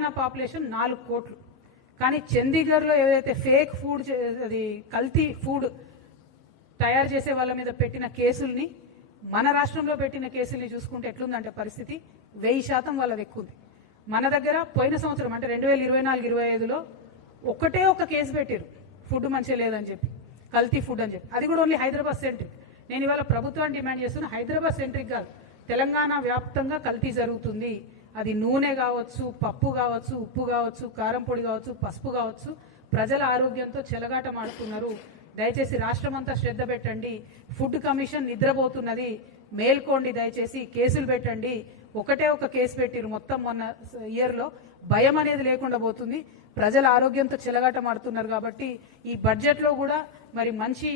Telangana population 4 కోట్లు. కానీ చండీగఢ్లో ఏదైతే ఫేక్ ఫుడ్, అది కల్తీ ఫుడ్ తయారు చేసే వాళ్ళ మీద పెట్టిన కేసుల్ని మన రాష్ట్రంలో పెట్టిన కేసుల్ని చూసుకుంటే ఎట్లుందంటే పరిస్థితి 1000% వాళ్ళది ఎక్కువ ఉంది. మన దగ్గర పోయిన సంవత్సరం అంటే 2024-25లో ఒకటే ఒక కేసు పెట్టారు, ఫుడ్ మంచిగా లేదని చెప్పి, కల్తీ ఫుడ్ అని చెప్పి. అది కూడా ఓన్లీ హైదరాబాద్ సెంట్రిక్. నేను ఇవాళ ప్రభుత్వాన్ని డిమాండ్ చేస్తున్నా, హైదరాబాద్ సెంట్రిక్ కాదు, తెలంగాణ వ్యాప్తంగా కల్తీ జరుగుతుంది. అది నూనె కావచ్చు, పప్పు కావచ్చు, ఉప్పు కావచ్చు, కారం పొడి కావచ్చు, పసుపు కావచ్చు. ప్రజల ఆరోగ్యంతో చెలగాటం ఆడుతున్నారు. దయచేసి రాష్ట్రమంతా శ్రద్ధ పెట్టండి. ఫుడ్ కమిషన్ నిద్రపోతున్నది, మేల్కోండి. దయచేసి కేసులు పెట్టండి. ఒకటే ఒక కేసు పెట్టిరు మొత్తం మొన్న ఇయర్లో. భయం అనేది లేకుండా పోతుంది. ప్రజల ఆరోగ్యంతో చెలగాటం ఆడుతున్నారు. కాబట్టి ఈ బడ్జెట్లో కూడా మరి మంచి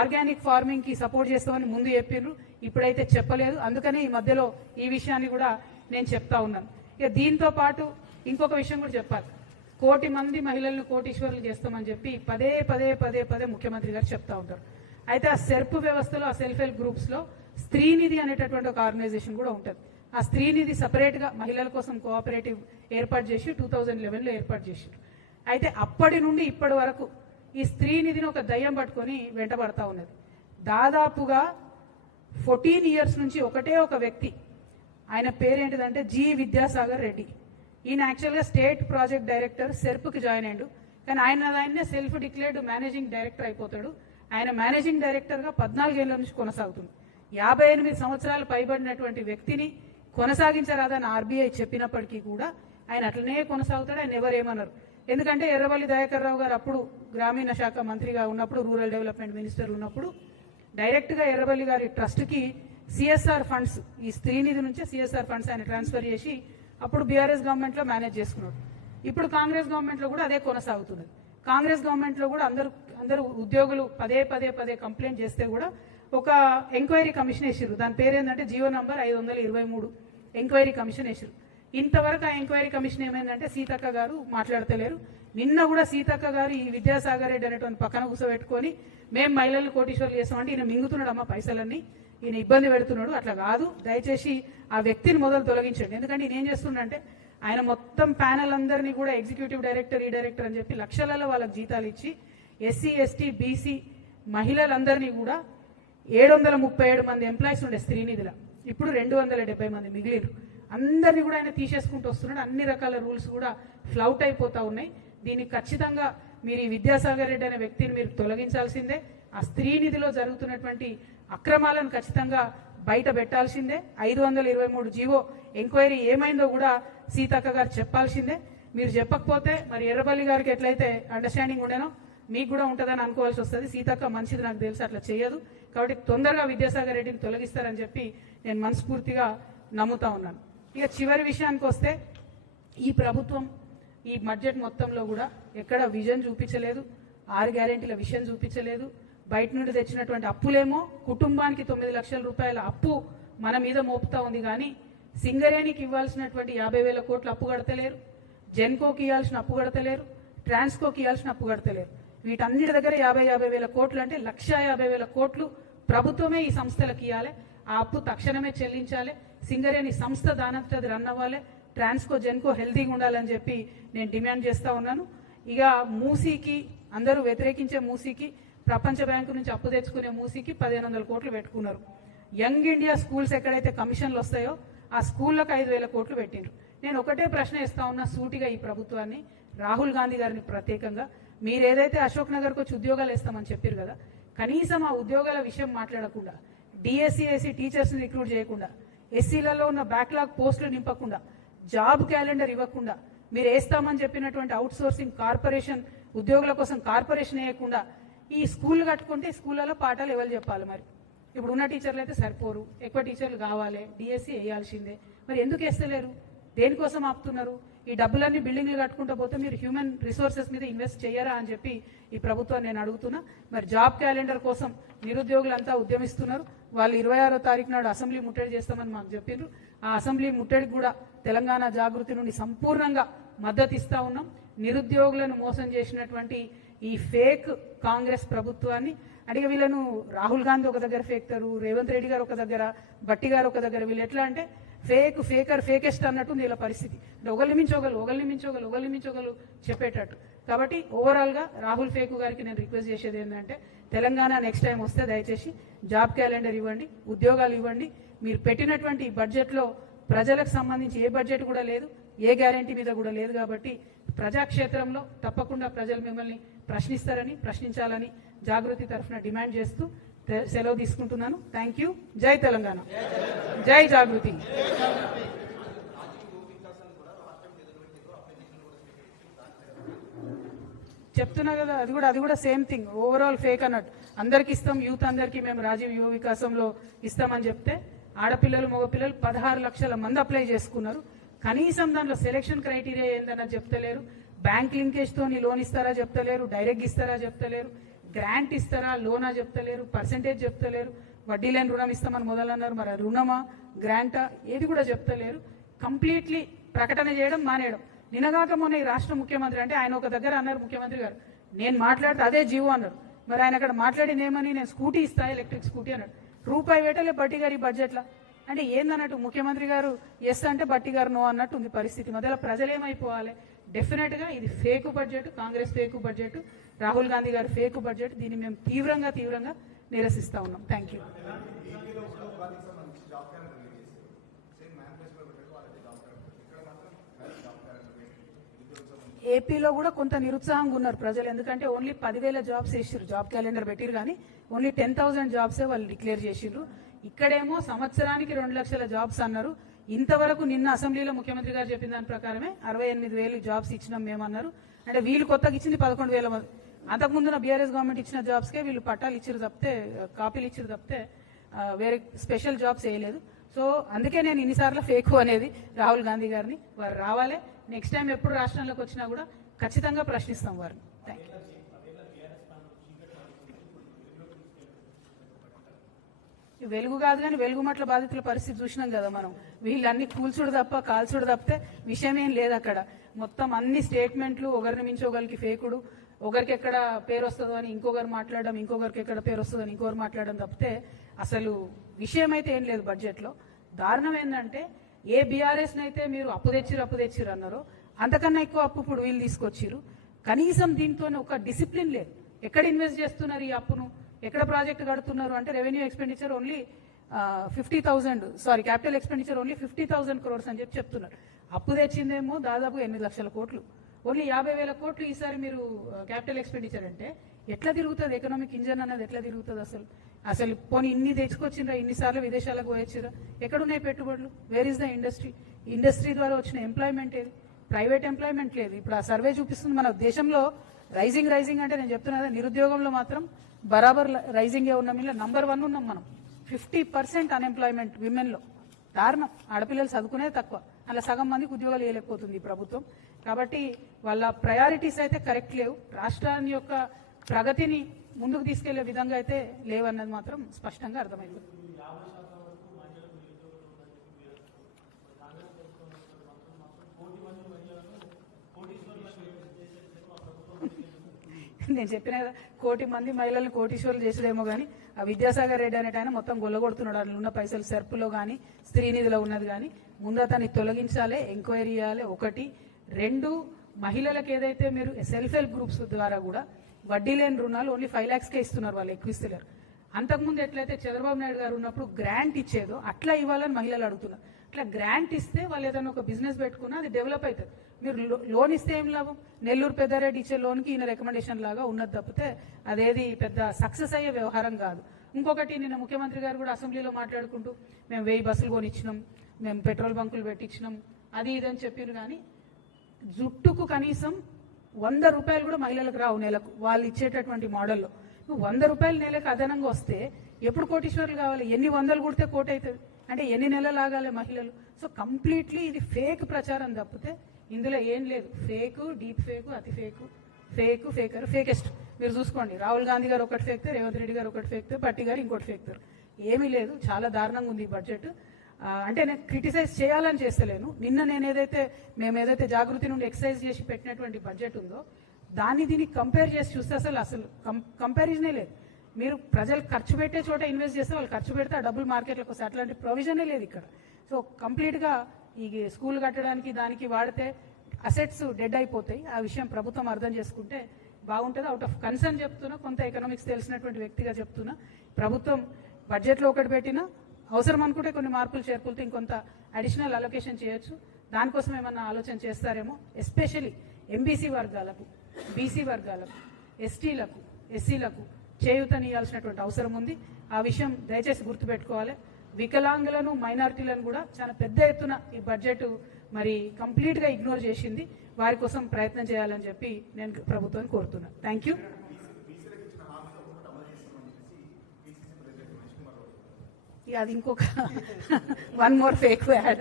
ఆర్గానిక్ ఫార్మింగ్ కి సపోర్ట్ చేస్తామని ముందు చెప్పిర్రు, ఇప్పుడైతే చెప్పలేదు. అందుకని ఈ మధ్యలో ఈ విషయాన్ని కూడా నేను చెప్తా ఉన్నాను. ఇక దీంతో పాటు ఇంకొక విషయం కూడా చెప్పాలి. 1 కోటి మంది మహిళలను కోటీశ్వరులు చేస్తామని చెప్పి పదే పదే పదే పదే ముఖ్యమంత్రి గారు చెప్తా ఉంటారు. అయితే ఆ సెర్ప్ వ్యవస్థలో, ఆ సెల్ఫ్ హెల్ప్ గ్రూప్స్ లో స్త్రీనిధి అనేటటువంటి ఒక ఆర్గనైజేషన్ కూడా ఉంటుంది. ఆ స్త్రీనిధి సపరేట్ గా మహిళల కోసం కోఆపరేటివ్ ఏర్పాటు చేసి 2011లో ఏర్పాటు చేశారు. అయితే అప్పటి నుండి ఇప్పటి వరకు ఈ స్త్రీనిధిని ఒక దయ్యం పట్టుకొని వెంటబడతా ఉన్నది. దాదాపుగా 14 ఇయర్స్ నుంచి ఒకటే ఒక వ్యక్తి, ఆయన పేరేంటిదంటే జి విద్యాసాగర్ రెడ్డి. ఈయన యాక్చువల్గా స్టేట్ ప్రాజెక్ట్ డైరెక్టర్ సెర్ప్కి జాయిన్ అయ్యాడు. కానీ ఆయనే సెల్ఫ్ డిక్లేర్డ్ మేనేజింగ్ డైరెక్టర్ అయిపోతాడు. ఆయన మేనేజింగ్ డైరెక్టర్గా 14 ఏళ్ల నుంచి కొనసాగుతుంది. 58 సంవత్సరాలు పైబడినటువంటి వ్యక్తిని కొనసాగించరాదని ఆర్బీఐ చెప్పినప్పటికీ కూడా ఆయన అట్లనే కొనసాగుతాడు. ఆయన ఎవరేమన్నారు. ఎందుకంటే ఎర్రవల్లి దయాకర్ రావు గారు అప్పుడు గ్రామీణ శాఖ మంత్రిగా ఉన్నప్పుడు, రూరల్ డెవలప్మెంట్ మినిస్టర్ ఉన్నప్పుడు డైరెక్ట్గా ఎర్రవల్లి గారి ట్రస్ట్కి సిఎస్ఆర్ ఫండ్స్, ఈ స్త్రీనిధి నుంచే సిఎస్ఆర్ ఫండ్స్ ఆయన ట్రాన్స్ఫర్ చేసి అప్పుడు బీఆర్ఎస్ గవర్నమెంట్లో మేనేజ్ చేసుకున్నాడు. ఇప్పుడు కాంగ్రెస్ గవర్నమెంట్లో కూడా అదే కొనసాగుతుంది. కాంగ్రెస్ గవర్నమెంట్లో కూడా అందరూ ఉద్యోగులు పదే పదే పదే కంప్లైంట్ చేస్తే కూడా ఒక ఎంక్వైరీ కమిషన్ వేసారు. దాని పేరు ఏంటంటే జీవో నంబర్ 523 ఎంక్వైరీ కమిషన్ వేసారు. ఇంతవరకు ఆ ఎంక్వైరీ కమిషన్ ఏమైందంటే సీతక్క గారు మాట్లాడతలేరు. నిన్న కూడా సీతక్క గారు ఈ విద్యాసాగర్ రెడ్డి అనేటువంటి పక్కన కూర్చోబెట్టుకొని మేము మహిళలను కోటీశ్వర్లు చేస్తామంటే ఈయన మింగుతున్నాడు అమ్మ పైసలన్నీ, ఈయన ఇబ్బంది పెడుతున్నాడు. అట్లా కాదు, దయచేసి ఆ వ్యక్తిని మొదలు తొలగించండి. ఎందుకంటే ఈయన ఏం చేస్తుండంటే ఆయన మొత్తం ప్యానల్ అందరినీ కూడా ఎగ్జిక్యూటివ్ డైరెక్టర్, ఈ డైరెక్టర్ అని చెప్పి లక్షలలో వాళ్ళకి జీతాలు ఇచ్చి ఎస్సీ, ఎస్టీ, బీసీ మహిళలందరినీ కూడా 737 మంది ఎంప్లాయీస్ ఉండే స్త్రీనిధిలో ఇప్పుడు 270 మంది మిగిలిరు. అందరినీ కూడా ఆయన తీసేసుకుంటూ వస్తున్నాడు. అన్ని రకాల రూల్స్ కూడా ఫ్లౌట్ అయిపోతా ఉన్నాయి. దీనికి ఖచ్చితంగా మీరు ఈ విద్యాసాగర్ రెడ్డి అనే వ్యక్తిని మీరు తొలగించాల్సిందే. ఆ స్త్రీనిధిలో జరుగుతున్నటువంటి అక్రమాలను ఖచ్చితంగా బయట పెట్టాల్సిందే. 523 జీవో ఎంక్వైరీ ఏమైందో కూడా సీతక్క గారు చెప్పాల్సిందే. మీరు చెప్పకపోతే మరి ఎర్రబల్లి గారికి ఎట్లయితే అండర్స్టాండింగ్ ఉండేనో మీకు కూడా ఉంటుందని అనుకోవాల్సి వస్తుంది. సీతక్క మంచిది, నాకు తెలుసు, అట్లా చేయదు. కాబట్టి తొందరగా విద్యాసాగర్ రెడ్డిని తొలగిస్తారని చెప్పి నేను మనస్ఫూర్తిగా నమ్ముతా ఉన్నాను. ఇక చివరి విషయానికి వస్తే ఈ ప్రభుత్వం ఈ బడ్జెట్ మొత్తంలో కూడా ఎక్కడ విజన్ చూపించలేదు, 6 గ్యారెంటీల విషయం చూపించలేదు. బయట నుండి తెచ్చినటువంటి అప్పులేమో కుటుంబానికి 9 లక్షల రూపాయల అప్పు మన మీద మోపుతా ఉంది. కానీ సింగరేణికి ఇవ్వాల్సినటువంటి 50,000 కోట్లు అప్పు కడతలేరు, జెన్కోకి ఇవ్వాల్సిన అప్పు కడతలేరు, ట్రాన్స్కోకి ఇవ్వాల్సిన అప్పు కడతలేరు. వీటన్నిటి దగ్గర 50,000 కోట్లు అంటే 1,50,000 కోట్లు ప్రభుత్వమే ఈ సంస్థలకు ఇవ్వాలి. ఆ అప్పు తక్షణమే చెల్లించాలి. సింగరేణి సంస్థ దానంతట రన్ అవ్వాలి. ట్రాన్స్కో, జెన్కో హెల్తీగా ఉండాలని చెప్పి నేను డిమాండ్ చేస్తా ఉన్నాను. ఇక మూసీకి అందరూ వ్యతిరేకించే మూసీకి, ప్రపంచ బ్యాంకు నుంచి అప్పు తెచ్చుకునే మూసీకి 1,500 కోట్లు పెట్టుకున్నారు. యంగ్ ఇండియా స్కూల్స్ ఎక్కడైతే కమిషన్లు వస్తాయో ఆ స్కూళ్ళకు 5,000 కోట్లు పెట్టిండ్రు. నేను ఒకటే ప్రశ్న ఇస్తా ఉన్నా సూటిగా ఈ ప్రభుత్వాన్ని, రాహుల్ గాంధీ గారిని ప్రత్యేకంగా, మీరు ఏదైతే అశోక్ నగర్కి వచ్చి ఉద్యోగాలు ఇస్తామని చెప్పారు కదా, కనీసం ఆ ఉద్యోగాల విషయం మాట్లాడకుండా, డిఎస్సీ, ఎస్సీ టీచర్స్ని రిక్రూట్ చేయకుండా, ఎస్సీలలో ఉన్న బ్యాక్లాగ్ పోస్టులు నింపకుండా, జాబ్ క్యాలెండర్ ఇవ్వకుండా, మీరు వేస్తామని చెప్పినటువంటి అవుట్ సోర్సింగ్ కార్పొరేషన్ ఉద్యోగుల కోసం కార్పొరేషన్ వేయకుండా ఈ స్కూల్ కట్టుకుంటే స్కూళ్ళలో పాఠాలు ఎవరు చెప్పాలి? మరి ఇప్పుడు ఉన్న టీచర్లు అయితే సరిపోరు, ఎక్కువ టీచర్లు కావాలి, డిఎస్సీ వేయాల్సిందే. మరి ఎందుకు వేస్తలేరు? దేనికోసం ఆపుతున్నారు? ఈ డబ్బులన్నీ బిల్డింగ్లు కట్టుకుంటూ పోతే మీరు హ్యూమన్ రిసోర్సెస్ మీద ఇన్వెస్ట్ చేయరా అని చెప్పి ఈ ప్రభుత్వాన్ని నేను అడుగుతున్నా. మరి జాబ్ క్యాలెండర్ కోసం నిరుద్యోగులంతా ఉద్యమిస్తున్నారు. వాళ్ళు 26వ తారీఖు నాడు అసెంబ్లీ ముట్టడి చేస్తామని మాకు చెప్పిండ్రు. ఆ అసెంబ్లీ ముట్టడికి కూడా తెలంగాణ జాగృతి నుండి సంపూర్ణంగా మద్దతు ఇస్తా ఉన్నాం. నిరుద్యోగులను మోసం చేసినటువంటి ఈ ఫేక్ కాంగ్రెస్ ప్రభుత్వాన్ని అడిగి వీళ్ళను రాహుల్ గాంధీ ఒక దగ్గర ఫేక్తారు, రేవంత్ రెడ్డి గారు ఒక దగ్గర, బట్టి గారు ఒక దగ్గర. వీళ్ళు ఎట్లా అంటే ఫేకర్ ఫేకెస్ట్ అన్నట్టు వీళ్ళ పరిస్థితి. అంటే ఒకరిని మించోగలు చెప్పేటట్టు. కాబట్టి ఓవరాల్గా రాహుల్ ఫేకు గారికి నేను రిక్వెస్ట్ చేసేది ఏంటంటే తెలంగాణ నెక్స్ట్ టైం వస్తే దయచేసి జాబ్ క్యాలెండర్ ఇవ్వండి, ఉద్యోగాలు ఇవ్వండి. మీరు పెట్టినటువంటి బడ్జెట్లో ప్రజలకు సంబంధించి ఏ బడ్జెట్ కూడా లేదు, ఏ గ్యారంటీ మీద కూడా లేదు. కాబట్టి ప్రజాక్షేత్రంలో తప్పకుండా ప్రజలు మిమ్మల్ని ప్రశ్నించాలని జాగృతి తరఫున డిమాండ్ చేస్తూ సెలవు తీసుకుంటున్నాను. Thank you. జై తెలంగాణ, జై జాగృతి. చెప్తున్నా కదా, అది కూడా సేమ్ థింగ్, ఓవరాల్ ఫేక్ అన్నట్టు. అందరికి ఇస్తాం, యూత్ అందరికీ మేము రాజీవ్ యువ వికాసంలో ఇస్తామని చెప్తే ఆడపిల్లలు మగపిల్లలు 16 లక్షల మంది అప్లై చేసుకున్నారు. కనీసం దాంట్లో సెలెక్షన్ క్రైటీరియా ఏందన్నది చెప్తలేరు. బ్యాంక్ లింకేజ్ తోని లోన్ ఇస్తారా చెప్తలేరు, డైరెక్ట్ ఇస్తారా చెప్తలేరు, గ్రాంట్ ఇస్తారా లోనా చెప్తలేరు, పర్సెంటేజ్ చెప్తలేరు, వడ్డీ లేని రుణం ఇస్తామని మొదలన్నారు. మరి రుణమా గ్రాంటా ఏది కూడా చెప్తలేరు. కంప్లీట్లీ ప్రకటన చేయడం మానేయడం. నిన్నగాక మొన్న ఈ రాష్ట్ర ముఖ్యమంత్రి అంటే ఆయన ఒక దగ్గర అన్నారు, ముఖ్యమంత్రి గారు నేను మాట్లాడితే అదే జీవో అన్నారు. మరి ఆయన అక్కడ మాట్లాడినేమని నేను స్కూటీ ఇస్తా, ఎలక్ట్రిక్ స్కూటీ అన్నాడు. రూపాయి వేటలే బట్టి గారు ఈ బడ్జెట్లో. అంటే ఏందన్నట్టు ముఖ్యమంత్రి గారు ఎస్ అంటే బట్టి గారు నో అన్నట్టు ఉంది పరిస్థితి. మధ్యలో ప్రజలు ఏమైపోవాలి? డెఫినెట్గా ఇది fake budget, Congress fake budget, Rahul Gandhi గారు ఫేకు బడ్జెట్. దీన్ని మేము తీవ్రంగా నిరసిస్తా ఉన్నాం. Thank you. ఏపీలో కూడా కొంత నిరుత్సాహంగా ఉన్నారు ప్రజలు. ఎందుకంటే ఓన్లీ 10,000 జాబ్స్ వేసారు, జాబ్ క్యాలెండర్ పెట్టిరు, కానీ ఓన్లీ 10,000 జాబ్సే వాళ్ళు డిక్లేర్ చేసిండ్రు. ఇక్కడేమో సంవత్సరానికి 2 లక్షల జాబ్స్ అన్నారు. ఇంతవరకు నిన్న అసెంబ్లీలో ముఖ్యమంత్రి గారు చెప్పిన దాని ప్రకారమే 68,000 జాబ్స్ ఇచ్చినాం మేమన్నారు. అంటే వీళ్ళు కొత్తగా ఇచ్చింది 11,000 మంది. అంతకుముందున బీఆర్ఎస్ గవర్నమెంట్ ఇచ్చిన జాబ్స్కే వీళ్ళు పట్టాలు ఇచ్చిరు తప్పితే, కాపీలు ఇచ్చిరు తప్పితే వేరే స్పెషల్ జాబ్స్ వేయలేదు. సో అందుకే నేను ఇన్నిసార్లు ఫేకు అనేది రాహుల్ గాంధీ గారిని. వారు రావాలి, నెక్స్ట్ టైం ఎప్పుడు రాష్ట్రంలోకి వచ్చినా కూడా ఖచ్చితంగా ప్రశ్నిస్తాం వారిని. Thank you. వెలుగు కాదు కానీ వెలుగుమట్ల బాధితుల పరిస్థితి చూసినాం కదా మనం. వీళ్ళన్ని కూల్చుడు తప్ప కాల్చుడు తప్పితే విషయం ఏం లేదు అక్కడ. మొత్తం అన్ని స్టేట్మెంట్లు ఒకరిని మించి ఒకరికి ఫేకుడు. ఒకరికి ఎక్కడ పేరు వస్తుందో అని ఇంకొకరు మాట్లాడడం, ఇంకొకరికి ఎక్కడ పేరు వస్తుందో అని ఇంకొకరు మాట్లాడడం తప్పితే అసలు విషయం అయితే ఏం లేదు బడ్జెట్లో. దారుణం ఏంటంటే ఏ బీఆర్ఎస్ని అయితే మీరు అప్పు తెచ్చిరు అన్నారో అంతకన్నా ఎక్కువ అప్పు ఇప్పుడు వీళ్ళు తీసుకొచ్చిరు. కనీసం దీంతో ఒక డిసిప్లిన్ లేదు. ఎక్కడ ఇన్వెస్ట్ చేస్తున్నారు ఈ అప్పును, ఎక్కడ ప్రాజెక్ట్ కడుతున్నారు అంటే revenue expenditure only 50,000 capital expenditure only 50,000 crores అని చెప్తున్నారు. అప్పు తెచ్చిందేమో దాదాపు 8 లక్షల కోట్లు, ఓన్లీ 50,000 కోట్లు ఈసారి మీరు క్యాపిటల్ ఎక్స్పెండిచర్ అంటే ఎట్లా తిరుగుతుంది ఎకనామిక్ ఇంజన్ అన్నది? ఎట్లా తిరుగుతుంది అసలు పోనీ ఇన్ని తెచ్చుకొచ్చిండ్రా, ఇన్నిసార్లు విదేశాలకు పోయొచ్చిరా, ఎక్కడున్నాయి పెట్టుబడులు? వేర్ ఇస్ ద ఇండస్ట్రీ ద్వారా వచ్చిన ఎంప్లాయ్మెంట్ ఏది? ప్రైవేట్ ఎంప్లాయ్మెంట్ లేదు. ఇప్పుడు ఆ సర్వే చూపిస్తుంది మన దేశంలో రైజింగ్ అంటే నేను చెప్తున్నా కదా, నిరుద్యోగంలో మాత్రం బరాబర్ రైజింగే ఉన్నాం. ఇలా నంబర్ 1 ఉన్నాం మనం. 50% అన్ఎంప్లాయ్మెంట్ విమెన్లో. దారుణం. ఆడపిల్లలు చదువుకునే తక్కువ, అలా సగం మందికి ఉద్యోగాలు వేయలేకపోతుంది ఈ ప్రభుత్వం. కాబట్టి వాళ్ళ ప్రయారిటీస్ అయితే కరెక్ట్ లేవు. రాష్ట్రాన్ని యొక్క ప్రగతిని ముందుకు తీసుకెళ్లే విధంగా అయితే లేవన్నది మాత్రం స్పష్టంగా అర్థమైంది. నేను చెప్పిన 1 కోటి మంది మహిళలను కోటీశ్వరులు చేసేదేమో కానీ ఆ విద్యాసాగర్ రెడ్డి అనేట ఆయన మొత్తం గొల్లగొడుతున్నాడు. అందులో ఉన్న పైసలు సెర్పులో కానీ స్త్రీనిధిలో ఉన్నది కానీ ముందు అతన్ని తొలగించాలి, ఎంక్వైరీ చేయాలి. 1, 2 మహిళలకు ఏదైతే మీరు సెల్ఫ్ హెల్ప్ గ్రూప్స్ ద్వారా కూడా వడ్డీ లేని రుణాలు ఓన్లీ 5 lakhsకే ఇస్తున్నారు, వాళ్ళు ఎక్కువ ఇస్తున్నారు. అంతకుముందు ఎట్లయితే చంద్రబాబు నాయుడు గారు ఉన్నప్పుడు గ్రాంట్ ఇచ్చేదో అట్లా ఇవ్వాలని మహిళలు అడుగుతున్నారు. అట్లా గ్రాంట్ ఇస్తే వాళ్ళు ఏదైనా ఒక బిజినెస్ పెట్టుకున్నా అది డెవలప్ అవుతుంది. మీరు లోన్ ఇస్తే ఏం లాభం? నెల్లూరు పెద్దారెడ్డి ఇచ్చే లోన్కి ఈయన రికమెండేషన్ లాగా ఉన్నది తప్పితే అదేది పెద్ద సక్సెస్ అయ్యే వ్యవహారం కాదు. ఇంకొకటి, నిన్న ముఖ్యమంత్రి గారు కూడా అసెంబ్లీలో మాట్లాడుకుంటూ మేము 1000 బస్సులు కొనిచ్చినాం, మేము పెట్రోల్ బంకులు పెట్టించినాం, అది ఇదని చెప్పారు. కానీ జుట్టుకు కనీసం 100 రూపాయలు కూడా మహిళలకు రావు నెలకు వాళ్ళు ఇచ్చేటటువంటి మోడల్లో. 100 రూపాయలు నెలకు అదనంగా వస్తే ఎప్పుడు కోటీశ్వరులు కావాలి? ఎన్ని వందలు కుడితే కోటి అవుతుంది అంటే ఎన్ని నెలలు ఆగాలి మహిళలు? సో కంప్లీట్లీ ఇది ఫేక్ ప్రచారం తప్పితే ఇందులో ఏం లేదు. ఫేకు, డీప్ ఫేకు, అతి ఫేకర్, ఫేకెస్ట్. మీరు చూసుకోండి, రాహుల్ గాంధీ గారు ఒకటి ఫేక్తారు, రేవంత్ రెడ్డి గారు ఒకటి ఫేక్తారు, పట్టి గారు ఇంకోటి ఫేక్తారు. ఏమీ లేదు. చాలా దారుణంగా ఉంది ఈ బడ్జెట్. అంటే నేను క్రిటిసైజ్ చేయాలని చేస్తలేను. నిన్న మేము ఏదైతే జాగృతి నుండి ఎక్సర్సైజ్ చేసి పెట్టినటువంటి బడ్జెట్ ఉందో దాన్ని దీనికి కంపేర్ చేసి చూస్తే అసలు కంపారిజనే లేదు. మీరు ప్రజలు ఖర్చు పెట్టే చోట ఇన్వెస్ట్ చేస్తే వాళ్ళు ఖర్చు పెడితే ఆ డబ్బులు మార్కెట్లోకి వస్తాయి. అట్లాంటి ప్రొవిజనే లేదు ఇక్కడ. సో కంప్లీట్గా ఈ స్కూల్ కట్టడానికి దానికి వాడితే అసెట్స్ డెడ్ అయిపోతాయి. ఆ విషయం ప్రభుత్వం అర్థం చేసుకుంటే బాగుంటుంది. అవుట్ ఆఫ్ కన్సర్న్ చెప్తున్నా, కొంత ఎకనామిక్స్ తెలిసినటువంటి వ్యక్తిగా చెప్తున్నా. ప్రభుత్వం బడ్జెట్లో ఒకటి పెట్టినా అవసరం అనుకుంటే కొన్ని మార్పులు చేర్పులతో ఇంకొంత అడిషనల్ అలొకేషన్ చేయొచ్చు. దానికోసం ఏమన్నా ఆలోచన చేస్తారేమో. ఎస్పెషలీ ఎంబీసీ వర్గాలకు, బీసీ వర్గాలకు, ఎస్టీలకు, ఎస్సీలకు చేయూతనియాల్సినటువంటి అవసరం ఉంది. ఆ విషయం దయచేసి గుర్తుపెట్టుకోవాలి. వికలాంగులను, మైనారిటీలను కూడా చాలా పెద్ద ఎత్తున ఈ బడ్జెట్ మరి కంప్లీట్గా ఇగ్నోర్ చేసింది. వారి కోసం ప్రయత్నం చేయాలని చెప్పి నేను ప్రభుత్వాన్ని కోరుతున్నాను. Thank you. అది ఇంకొక one more fake add.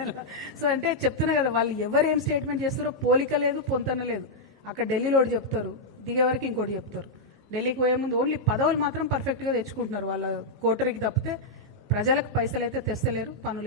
So అంటే చెప్తున్నా కదా, వాళ్ళు ఎవరు ఏం స్టేట్మెంట్ చేస్తారో పోలిక లేదు, పొంతన లేదు. అక్కడ ఢిల్లీలో ఒకటి చెప్తారు, దిగే వరకు ఇంకోటి చెప్తారు. ఢిల్లీకి పోయే ముందు ఓన్లీ పదవులు మాత్రం పర్ఫెక్ట్గా తెచ్చుకుంటున్నారు. వాళ్ళ కోటరీకి తప్పితే ప్రజలకు పైసలు అయితే తెస్తలేరు, పనులు